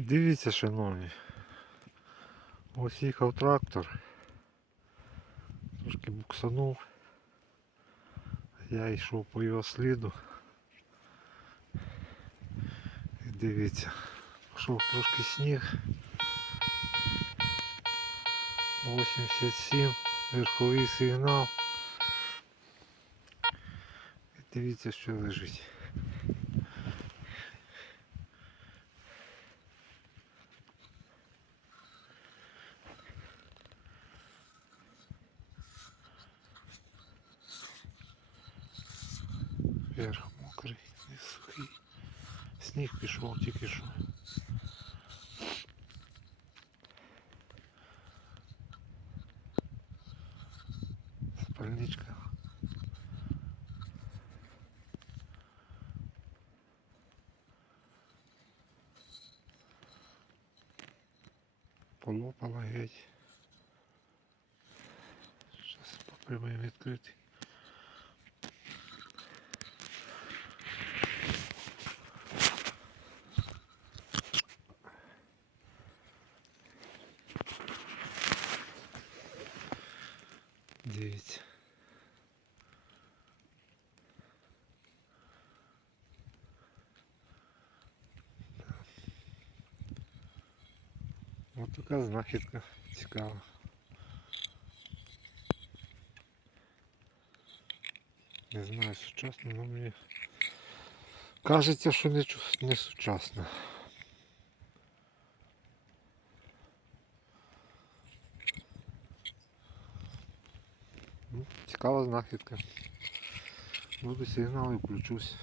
Дивіться, шановні. Ось їхав трактор. Трошки буксанув. Я йшов по його сліду. І дивіться, пішов трошки сніг. 87, верховий сигнал. І дивіться, що лежить. Верх мокрий, не сухий. Сніг пішов тільки що. Спальничка. Полопала геть. Зараз попробуємо відкрити. Дивіться. Ось така знахідка цікава. Не знаю, сучасно, але мені кажеться, що не, чу- не сучасно. цікава знахідка. Буду сигнал і включусь.